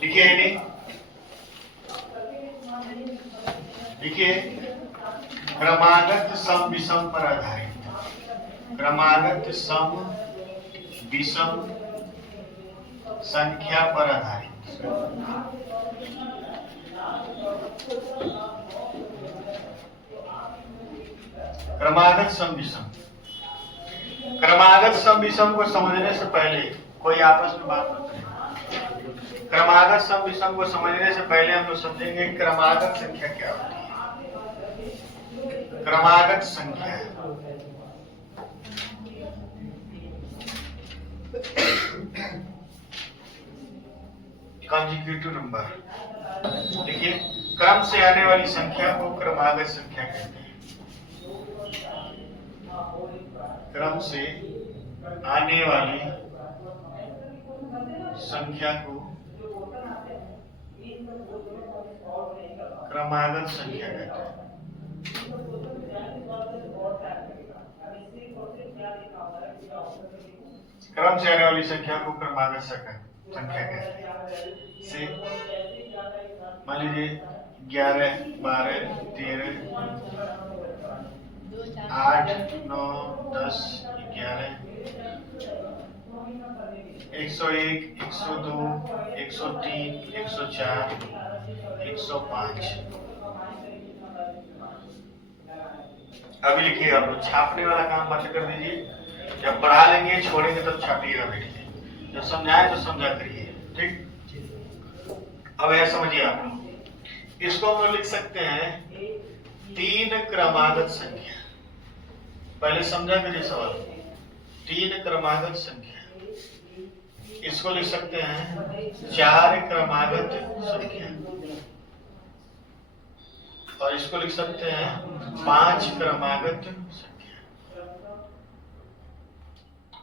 लिखिए नहीं, लिखिए क्रमागत सम विषम पर आधारित, क्रमागत सम विषम संख्या पर आधारित। क्रमागत सम विषम, क्रमागत सम विषम को समझने से पहले कोई आपस में बात मत करें। क्रमागत सम विषम को समझने से पहले हम लोग समझेंगे क्रमागत संख्या क्या होती है। क्रमागत संख्या कंसेक्यूटिव नंबर। देखिए क्रम से आने वाली संख्या को क्रमागत संख्या कहते हैं। क्रम से आने वाली संख्या को क्रमागत संख्या कहते हैं। क्रम से आने वाली संख्या को क्रमागत संख्या कहते हैं। से मान लीजिए 11, 12, 13, 8, 9, 10, 11, 101, 102, 103, 104, 105। अभी लिखिए, आप लोग छापने वाला काम बंद कर दीजिए। जब पढ़ा लेंगे छोड़ेंगे तब छापिएगा बैठिए। जब समझाए तो समझा करिए, ठीक। अब यह समझिए आप लोग, इसको हम लोग लिख सकते हैं 3 क्रमागत संख्या। पहले समझा करिए सवाल। 3 क्रमागत संख्या, इसको लिख सकते हैं 4 क्रमागत संख्या, और इसको लिख सकते हैं 5 क्रमागत संख्या।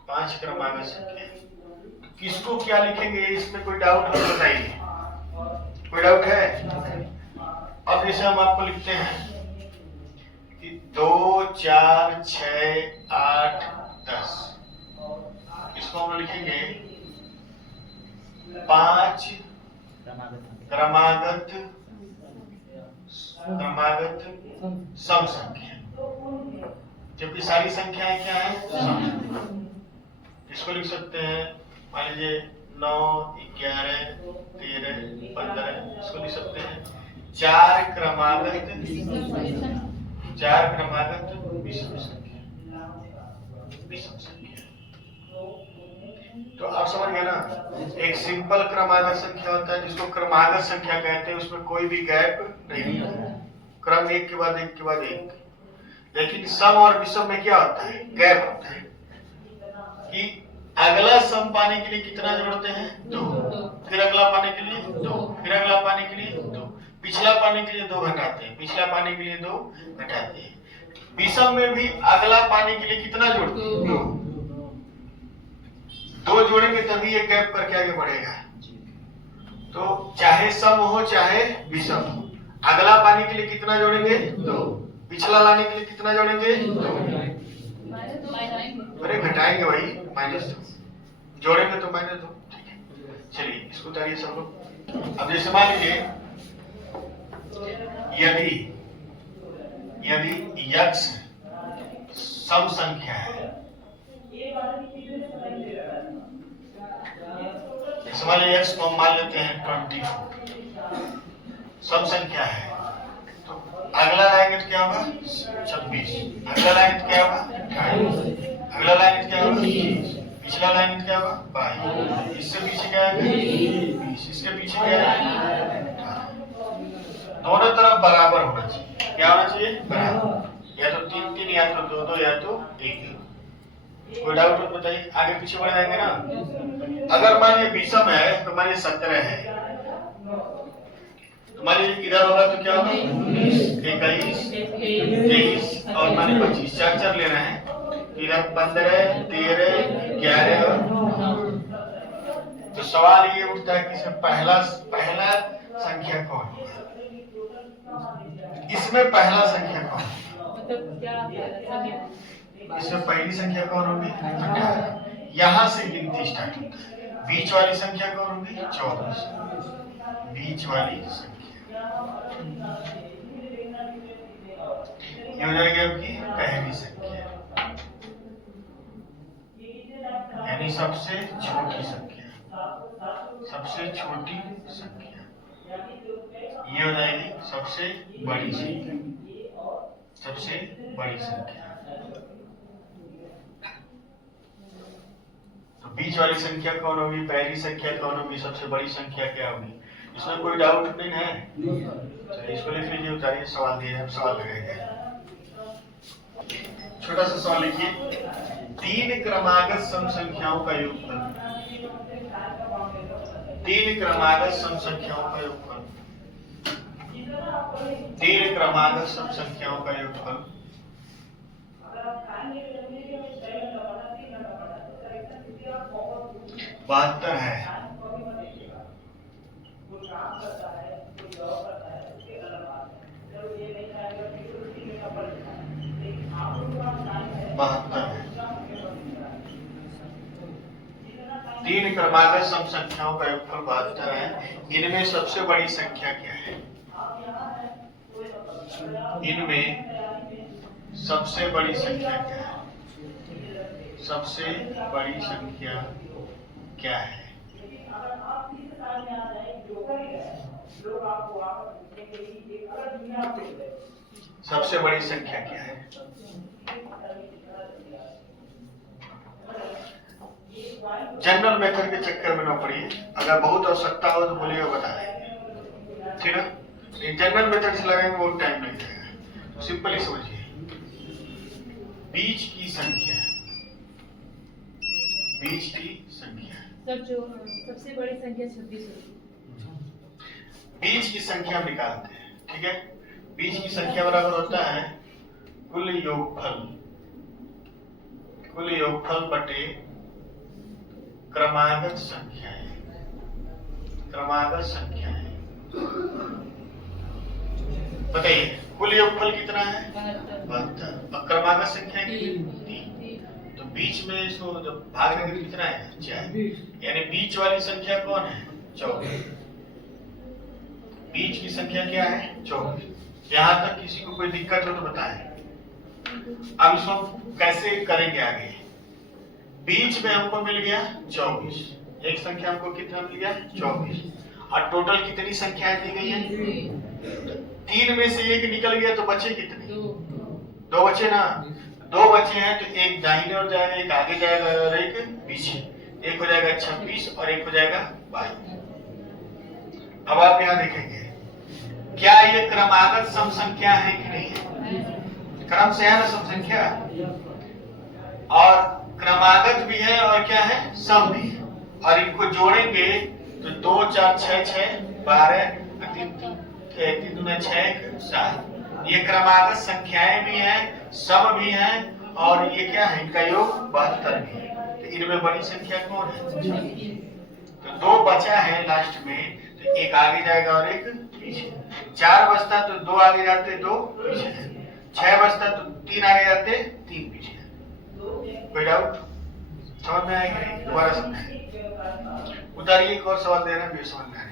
5 क्रमागत संख्या। किसको क्या लिखेंगे, इसमें कोई डाउट हो तो बताइए। कोई डाउट है? अब जैसे हम आपको लिखते हैं कि 2, 4, 6, 8, 10, इसको हम लिखेंगे 5 क्रमागत सम संख्या, जबकि सारी संख्याएं क्या है, सम। इसको लिख सकते हैं मान लीजिए 9, 11, 13, 15, इसको लिख सकते हैं 4 क्रमागत विषम संख्या, विषम संख्या। तो आप समझ गए ना। एक सिंपल क्रमागत संख्या होता है जिसको क्रमागत संख्या कहते हैं, उसमें कोई भी गैप नहीं होता, क्रम एक के बाद एक के बाद एक। लेकिन सम और विषम में क्या होता है, गैप होता है कि अगला सम पाने के लिए कितना जोड़ते हैं, 2, फिर अगला पाने के लिए 2, फिर अगला पाने के लिए 2, पिछला पाने के लिए 2 घटाते हैं, पिछला पाने के लिए 2 घटाते हैं। विषम में भी अगला पाने के लिए कितना जोड़ते हैं, 2 जोड़ेंगे तभी ये गैप करके आगे बढ़ेगा। तो चाहे सम हो चाहे विषम हो, अगला पाने के लिए कितना जोड़ेंगे, 2, पिछला लाने के लिए कितना जोड़ेंगे, 2। अरे घटाएंगे भाई, -2, जोड़ेंगे तो -2, ठीक है। चलिए इसको उतारिए सब लोग। अब जैसे मान लीजिए यदि x सम संख्या है, मान लीजिए x को हम मान लेते हैं 24, सम संख्या है, तो अगला लाएंगे तो क्या होगा, 26, अगला लाएंगे तो क्या होगा, 28, अगला लाइन क्या होगा, 30, पिछला लाइन क्या होगा, 22, इससे पीछे क्या है, 20, इसके पीछे क्या है, 18। दोनों तरफ बराबर होना चाहिए। क्या होना चाहिए, बराबर। या तो 3, 3, या तो 2, 2, या तो 1। कोई डाउट हो बताइए, आगे पीछे बढ़ जाएंगे ना। अगर मान लीजिए विषम है तो मान लीजिए 17 है, तो मान लीजिए इधर होगा तो क्या होगा, 21, 23 और मान लीजिए 25, 4 ले रहे हैं। इधर 15, 13, 11 और 9। तो सवाल ये उठता है कि इसमें पहला संख्या कौन होगा, इसमें पहला संख्या कौन होगा, इसमें पहली संख्या कौन होगी, 18। यहाँ से गिनती स्टार्ट होता है। बीच वाली संख्या कौन होगी, 24। बीच वाली संख्या। ये हो जाएगी आपकी पहली संख्या, यानी सबसे छोटी संख्या, सबसे छोटी संख्या। ये हो जाएगी सबसे बड़ी संख्या, सबसे बड़ी संख्या। तो बीच वाली संख्या कौन होगी, पहली संख्या कौन होगी, सबसे बड़ी संख्या क्या होगी? इसमें कोई डाउट नहीं है? तो इसको लिख लीजिए, उतारिए, सवाल दिए हैं, सवाल लगाएंगे। छोटा सा सवाल लिखिए, 3 क्रमागत सम संख्याओं का योगफल, 3 क्रमागत सम संख्याओं का योगफल, 3 क्रमागत सम संख्याओं का योगफल 72 है। तीन क्रमागत सम संख्याओं का योगफल 72 है। इनमें सबसे बड़ी संख्या क्या है? इनमें सबसे बड़ी संख्या क्या है? सबसे बड़ी संख्या क्या है? सबसे बड़ी संख्या क्या है? जनरल मेथड के चक्कर में ना पड़िए, अगर बहुत आवश्यकता हो तो बोलिए, बता देंगे, ठीक है? जनरल मेथड से लगाएंगे बहुत टाइम नहीं जाएगा, तो सिंपल ही समझिए। बीच की संख्या, बीच की संख्या, सबसे बड़ी संख्या 26 होगी। बीच की संख्या निकालते हैं, ठीक है? बीच की संख्या बराबर होता है कुल योगफल, कुल योगफल बटे क्रमागत संख्याएं, क्रमागत संख्याएं। बताइए कुल योगफल कितना है? 72। और क्रमागत संख्या कितनी? 3। तो बीच में इसको जब भाग देंगे कितना है? 4। यानी बीच वाली संख्या कौन है? 24। बीच की संख्या क्या है? 24। यहाँ तक किसी को कोई दिक्कत हो तो बताएं। अब इसको कैसे करेंगे आगे? बीच में हमको मिल गया 24, एक संख्या हमको कितना मिल गया? 24। और टोटल कितनी संख्याएं दी गई है? 3 में से एक निकल गया तो बचे कितने? 2 बचे ना? 2 बचे हैं तो एक दाहिने ओर जाएगा, एक आगे जाएगा और एक पीछे। एक हो जाएगा 26 और एक हो जाएगा 22। अब आप यहाँ देखेंगे, क्या ये क्रमागत सम संख्या है कि नहीं है? क्रम से है ना सम संख्या, और क्रमागत भी है और क्या है? सम भी है। और इनको जोड़ेंगे तो 2 4 6 6 12 3 3 2 6 7। ये क्रमागत संख्याएं भी हैं, सम भी हैं, और ये क्या है? इनका योग 72 भी है। तो इनमें बड़ी संख्या कौन है? तो 2 बचा है लास्ट में, तो एक आगे जाएगा और एक पीछे। 4 बचता तो 2 आगे जाते, 2 पीछे। 6 बचता तो 3 आगे जाते, 3 पीछे। कोई डाउट? समझ में आएगी नहीं? दोबारा समझाएं। उतारिए, एक और सवाल दे रहे हैं, समझ में आएगा।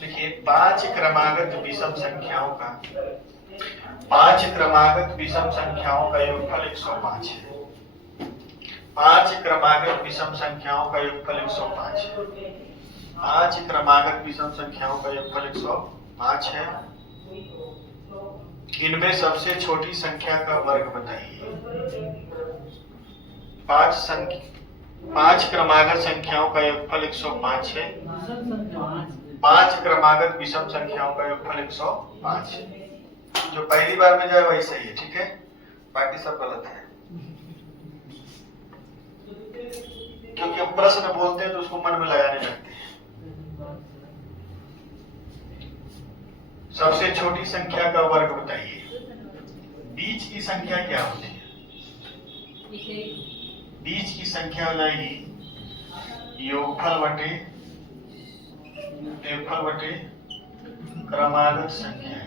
देखिए 5 क्रमागत विषम संख्याओं का, 5 क्रमागत विषम संख्याओं का योगफल 105 है। 5 क्रमागत विषम संख्याओं का योगफल 105 है। 5 क्रमागत विषम संख्याओं का योगफल 105 है। इनमें सबसे छोटी संख्या का वर्ग बताइए। 5 क्रमागत संख्याओं का योगफल 105 है। 5 क्रमागत विषम संख्याओं का योगफल 105 है। जो पहली बार में जाए वही सही है, ठीक है? बाकी सब गलत है, क्योंकि हम प्रश्न बोलते हैं तो उसको मन में लगाने लगते हैं। सबसे छोटी संख्या का वर्ग बताइए। बीच की संख्या क्या होती है? बीच की संख्या हो जाएगी योगफल बटे क्रमागत संख्या।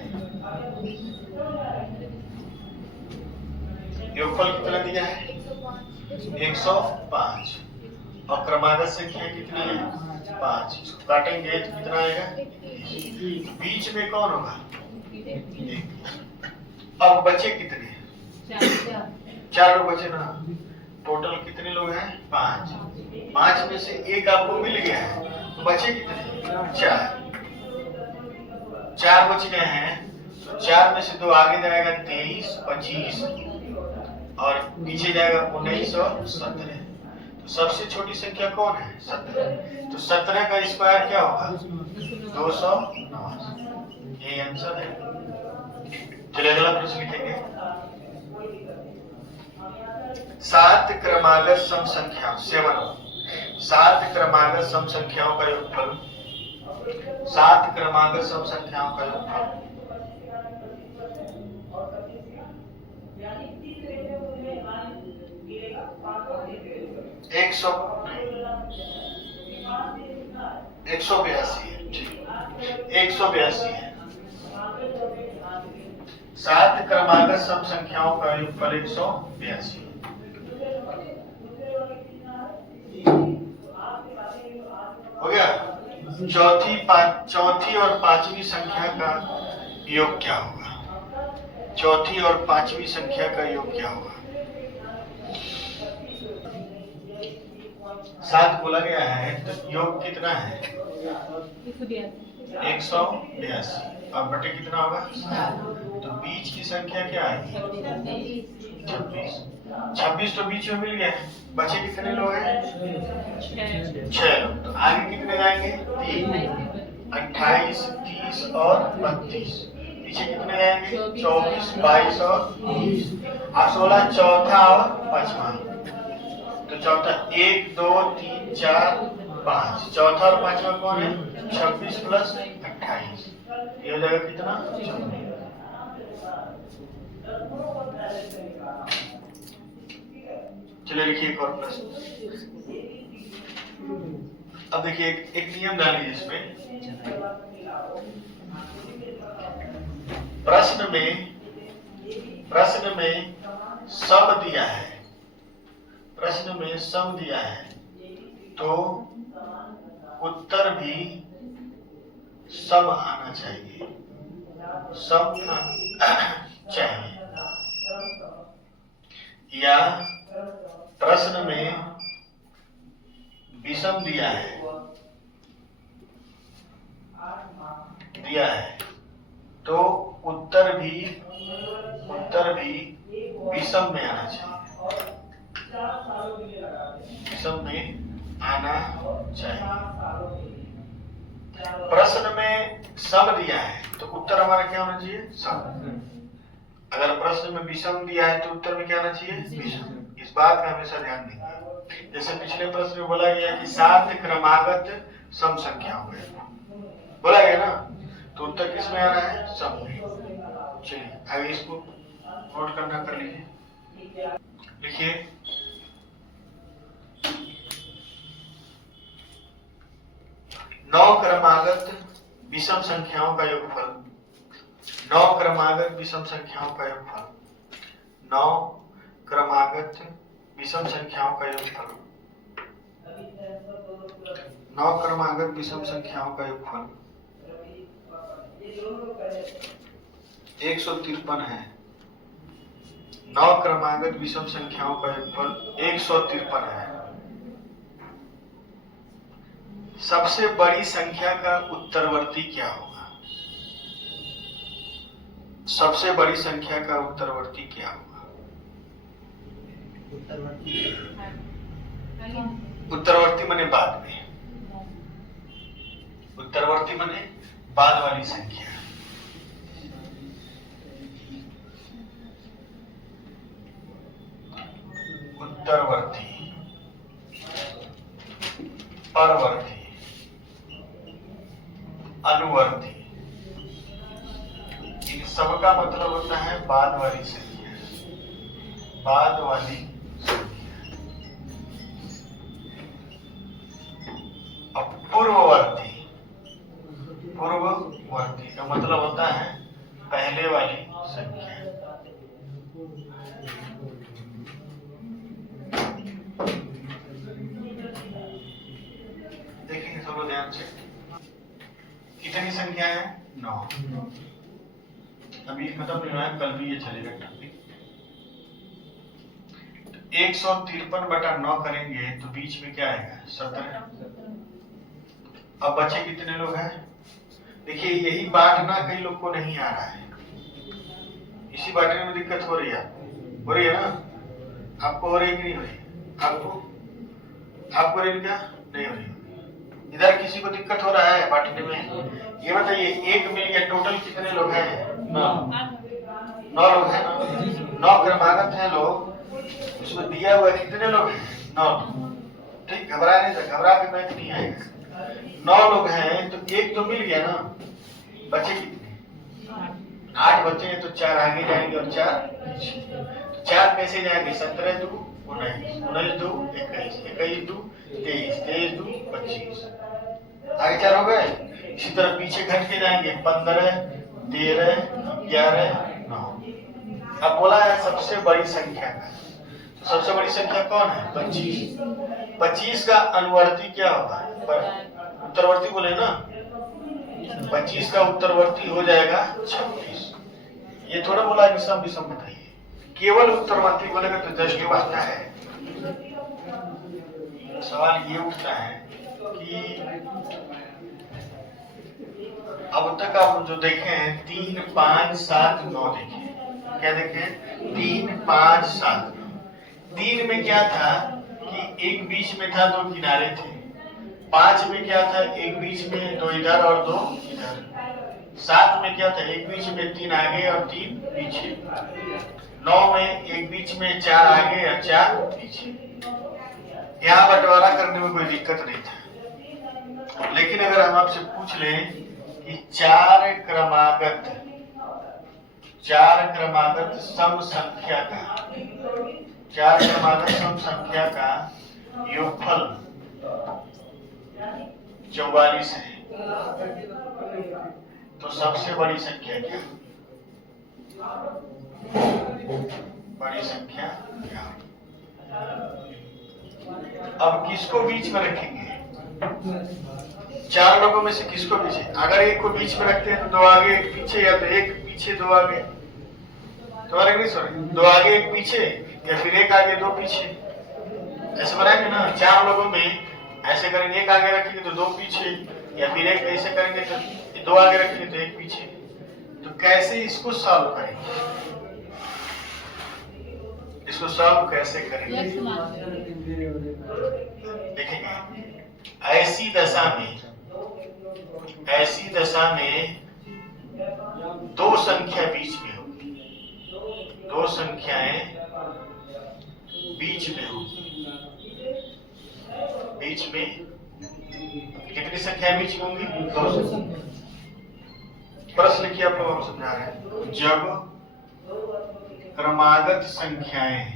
योगफल कितना दिया है? 105। और क्रमागत संख्या कितनी है? 5, इसको काटेंगे तो कितना आएगा 21। बीच में कौन होगा 1। अब बचे कितने 4 लोग बचे ना, टोटल कितने लोग हैं 5। 5 में से 1 आपको मिल गया है, तो बचे कितने 4 बच गए हैं। तो 4 में से 2 आगे जाएगा 23, 25 और नीचे जाएगा 19 और 17। तो सबसे छोटी संख्या कौन है 17। तो 17 का स्क्वायर क्या होगा 209। यही आंसर है। चलिए अगला प्रश्न लिखेंगे। 7 क्रमागत सम संख्याओं 7 क्रमागत सम संख्याओं का योगफल। 7 क्रमागत सम संख्याओं का योगफल 182 है। ठीक, 182 है। 7 क्रमागत सम संख्याओं का योगफल 182। हो गया। चौथी और पांचवी संख्या का योग क्या होगा। चौथी और पांचवी संख्या का योग क्या होगा। 7 बोला गया है तो योग कितना है 182 और बटे कितना होगा। तो बीच की संख्या क्या है 26। 26 तो बीच में मिल गया है। बचे कितने लोग हैं 6 लोग। तो आगे कितने जाएंगे 3, 28, 30 और 32। पीछे कितने जाएंगे 24, 22 और 20 और 16 चौथा और पांचवा। तो चौथा 1, 2, 3, 4, 5। चौथा और पांचवा कौन है 26 प्लस 28। ये हो जाएगा कितना 24। चलिए लिखिए एक और प्रश्न। अब देखिए एक नियम डालिए इसमें। प्रश्न में सम दिया है। प्रश्न में सम दिया है तो उत्तर भी सम आना चाहिए। सम चाहिए। या प्रश्न में विषम दिया है तो उत्तर भी विषम में आना चाहिए। विषम में आना चाहिए। प्रश्न में सम दिया है तो उत्तर हमारा क्या होना चाहिए सम। अगर प्रश्न में विषम दिया है तो उत्तर में क्या आना चाहिए विषम। इस बात का हमेशा ध्यान देंगे। जैसे पिछले प्रश्न में बोला गया कि 7 क्रमागत सम संख्याओं में बोला गया ना, तो उत्तर किस में आ रहा है सम में। चलिए आगे इसको नोट करना कर लीजिए। लिखिए 9 क्रमागत विषम संख्याओं का योगफल। 9 क्रमागत विषम संख्याओं का योगफल। 9 क्रमागत विषम संख्याओं का योगफल। 9 क्रमागत विषम संख्याओं का योगफल 153 है। 9 क्रमागत विषम संख्याओं का योगफल 153 है। सबसे बड़ी संख्या का उत्तरवर्ती क्या होगा। सबसे बड़ी संख्या का उत्तरवर्ती क्या होगा। उत्तरवर्ती माने बाद में। उत्तरवर्ती माने बाद वाली संख्या। उत्तरवर्ती, परवर्ती, अनुवर्ती, इन सबका मतलब होता है बाद वाली संख्या। बाद वाली संख्या। अब पूर्ववर्ती, पूर्ववर्ती का मतलब होता है पहले वाली संख्या। देखेंगे सब लोग ध्यान कितनी संख्या है? 9। अभी खत्म नहीं हुआ है, कल भी ये चलेगा टॉपिक। 153/9 करेंगे तो बीच में क्या आएगा? 17। अब बचे कितने लोग हैं? देखिए यही बांटना कई लोग को नहीं आ रहा है, इसी बांटने में दिक्कत हो रही है। हो रही है ना? आपको हो रही है कि नहीं हो रही? आपको हो रही है क्या? नहीं हो रही। इधर किसी को दिक्कत हो रहा है बांटने में? ये बताइए, एक मिल गया, टोटल कितने लोग हैं? 9 लोग हैं ना? 9 क्रमागत हैं लोग, उसमें दिया हुआ कितने लोग हैं? 9। ठीक, घबराने से, घबरा के मैच नहीं आएगा। 9 लोग हैं तो एक तो मिल गया ना, बचे कितने? 8 बचे हैं तो 4 आगे जाएंगे और 4 पीछे। 4 कैसे जाएंगे? 17 2 19, 19 2 21, 21 2 23, 23 2 25। आगे 4 हो गए। इसी तरह पीछे घट के जाएंगे, 15 13 11 9। अब बोला है सबसे बड़ी संख्या का, तो सबसे बड़ी संख्या कौन है? 25। 25 का अनुवर्ती क्या होगा? उत्तरवर्ती बोले ना, 25 का उत्तरवर्ती हो जाएगा 26। ये थोड़ा बोला विषम विषम बताइए, केवल उत्तरवर्ती बोलेगा तो जस्ट वास्ता है। सवाल ये उठता है कि अब तक आप जो देखे हैं 3 5 7 9 देखे, क्या देखे? 3 5 7 9। 3 में क्या था कि एक बीच में था, 2 किनारे थे। 5 में क्या था? एक बीच में 2 इधर और 2 इधर। 7 में क्या था? एक बीच में 3 आगे और 3 पीछे। 9 में एक बीच में 4 आगे और 4 पीछे। यहाँ बंटवारा करने में कोई दिक्कत नहीं था, लेकिन अगर हम आपसे पूछ लें कि 4 क्रमागत सम संख्या का योगफल 44 है, तो सबसे बड़ी संख्या क्या? बड़ी संख्या क्या? अब किसको बीच में रखेंगे? 4 लोगों में से किसको पीछे? अगर एक को बीच में रखते हैं तो 2 आगे 1 पीछे, या तो 1 पीछे 2 आगे। तुम्हारे नहीं सॉरी, 2 आगे 1 पीछे, या फिर 1 आगे 2 पीछे। ऐसे बनाएंगे ना, 4 लोगों में ऐसे करेंगे, 1 आगे रखेंगे तो 2 पीछे, या फिर 1 ऐसे करेंगे तो 2 आगे रखेंगे तो 1 पीछे। तो कैसे इसको सॉल्व करेंगे? इसको सॉल्व कैसे करेंगे? देखेंगे, ऐसी दशा में 2 संख्या बीच में होगी, 2 संख्याएं बीच में होगी। बीच में कितनी संख्याएं बीच में होंगी? 2। प्रश्न लिखिए आप लोग, हम समझा रहे हैं। जब क्रमागत संख्याएं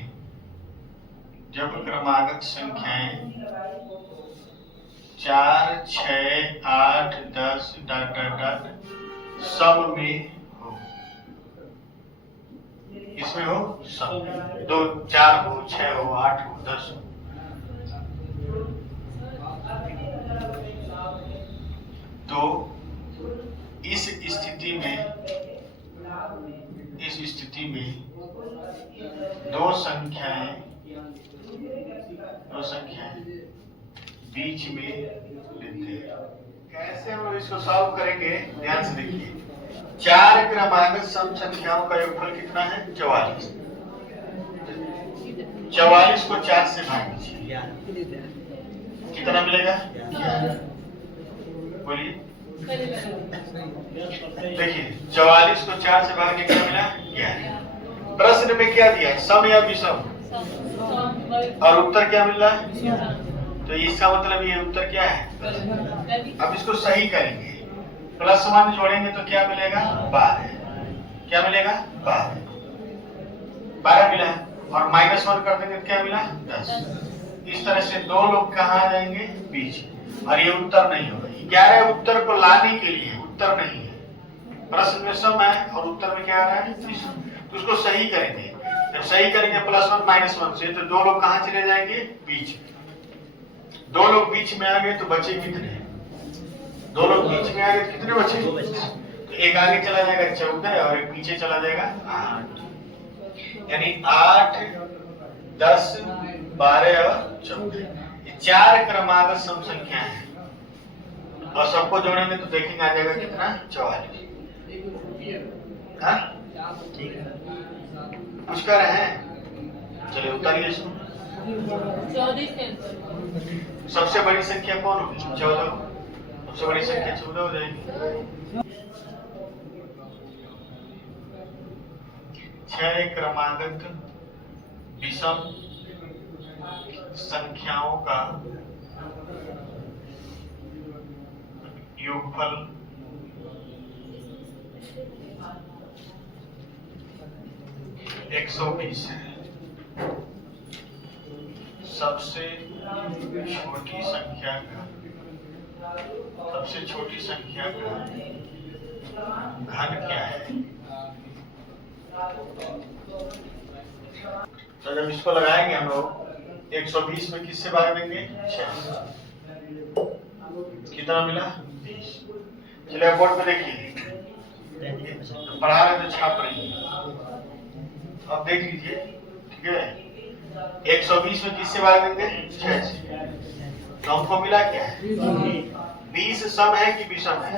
4 6 8 10 सम में हो, इसमें हो सम, 2 4 हो 6 हो 8 हो 10 हो, तो इस स्थिति में 2 संख्याएं बीच में लेते हैं। कैसे हम इसको सॉल्व करेंगे? ध्यान से देखिए, 4 क्रमागत सम संख्याओं का योगफल कितना है? 44। 44 को 4 से भाग दीजिए, कितना मिलेगा? बोलिए। देखिए 44 को 4 से भाग के क्या मिला? 11। प्रश्न में क्या दिया है? सम या विषम? और उत्तर क्या मिल रहा है? तो इसका मतलब ये उत्तर क्या है? अब इसको सही करेंगे, +1 जोड़ेंगे तो क्या मिलेगा? 12। क्या मिलेगा? 12 मिला, और -1 कर देंगे तो क्या मिला? 10। इस तरह से 2 लोग कहाँ जाएंगे? बीच, और ये उत्तर नहीं होगा। 11 उत्तर को लाने के लिए उत्तर नहीं है, प्रश्न में सम है और उत्तर में क्या आ रहा है? तो उसको सही करेंगे। जब सही करेंगे +1 -1 से, तो 2 लोग कहाँ चले जाएंगे? बीच में। 2 लोग बीच में आ गए तो बचे कितने? 2 लोग बीच में आगे कितने बचे? तो एक आगे चला जाएगा 14 और एक पीछे चला जाएगा 8, यानी 8, 10, 12 और 14, ये 4 क्रमागत सम संख्या है और सबको जोड़ेंगे तो देखेंगे आ जाएगा कितना? 44। हाँ कुछ कर रहे हैं? चलिए उतारिए इसको। 24 के अंदर सबसे बड़ी संख्या कौन होगी? 14। सबसे बड़ी संख्या 14 हो जाएगी। 6 क्रमागत विषम संख्याओं का योगफल 120 है। सबसे छोटी संख्या का घन क्या है? तो जब इसको लगाएंगे हम लोग 120 में किससे भाग देंगे? 6। कितना मिला? 30। चलिए बोर्ड पे देखिए, पढ़ा रहे तो छाप रही है, अब देख लीजिए। ठीक है, 120 में किससे भाग देंगे? 6 से। तो हमको मिला क्या है? 20 सम है कि विषम है?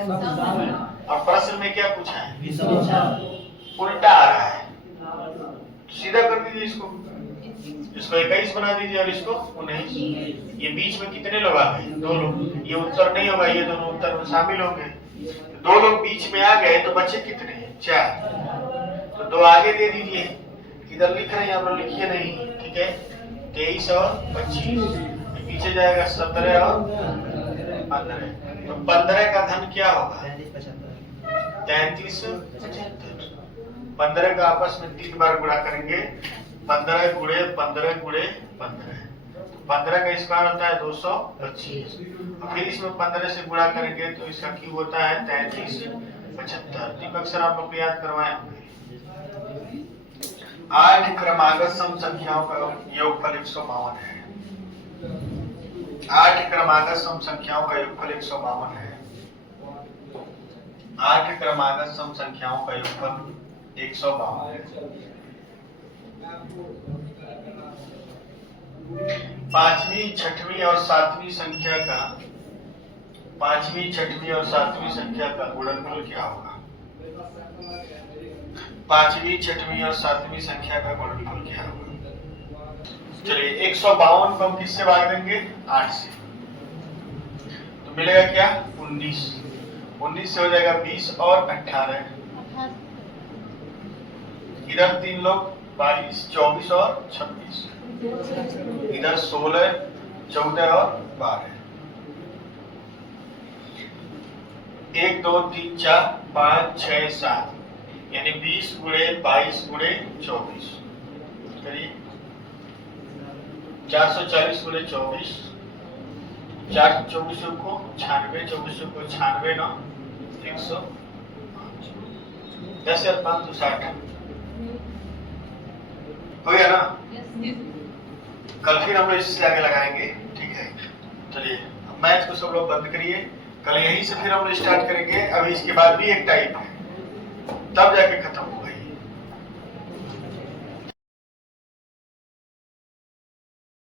और प्रश्न में क्या पूछा है? उल्टा आ रहा है, सीधा कर दीजिए इसको 21 बना दीजिए और इसको 19। ये बीच में कितने लोग आ गए? 2 लोग। ये उत्तर नहीं होगा, ये दोनों उत्तर में शामिल होंगे। 2 लोग बीच में आ गए तो बचे कितने? 4। तो 2 आगे दे दीजिए। इधर लिख रहे हैं, आप लोग लिखिए नहीं। ठीक है, 23 और 25, पीछे जाएगा 17 और 15। तो 15 का घन क्या होगा? 33, 75। 15 का आपस में 3 बार गुणा करेंगे, 15 गुणे 15 गुणे 15। 15 का स्क्वायर होता है 225। फिर इसमें 15 से गुणा करेंगे तो इसका क्यूब होता है 33, 75। दीपक सर आप लोग याद करवाए होंगे। 8 क्रमागत सम संख्याओं का योगफल 152 है। 8 क्रमागत सम संख्याओं का योगफल 152 है। 8 क्रमागत सम संख्याओं का योगफल 152 है। 5वीं, 6वीं और 7वीं संख्या का 5वीं, 6वीं और 7वीं संख्या का गुणनफल क्या होगा? 5वीं, 6वीं और 7वीं संख्या का गुणनफल क्या होगा? चलिए 152 को हम किससे भाग देंगे? 8 से। तो मिलेगा क्या? 19। 19 से हो जाएगा 20 और 18। इधर 3 लोग 22, 24 और 26। इधर 16, 14 और 12। 1, 2, 3, 4, 5, 6, 7, यानी 20 गुणे 22 गुणे 24। करिए 440 गुणे 24। 424 को 96, 24 को 96 9 100, 10,560 हो गया ना? कल फिर हम लोग इससे आगे लगाएंगे। ठीक है, चलिए मैथ को सब लोग बंद करिए। कल यहीं से फिर हम लोग स्टार्ट करेंगे। अभी इसके बाद भी एक टाइप है, तब जाके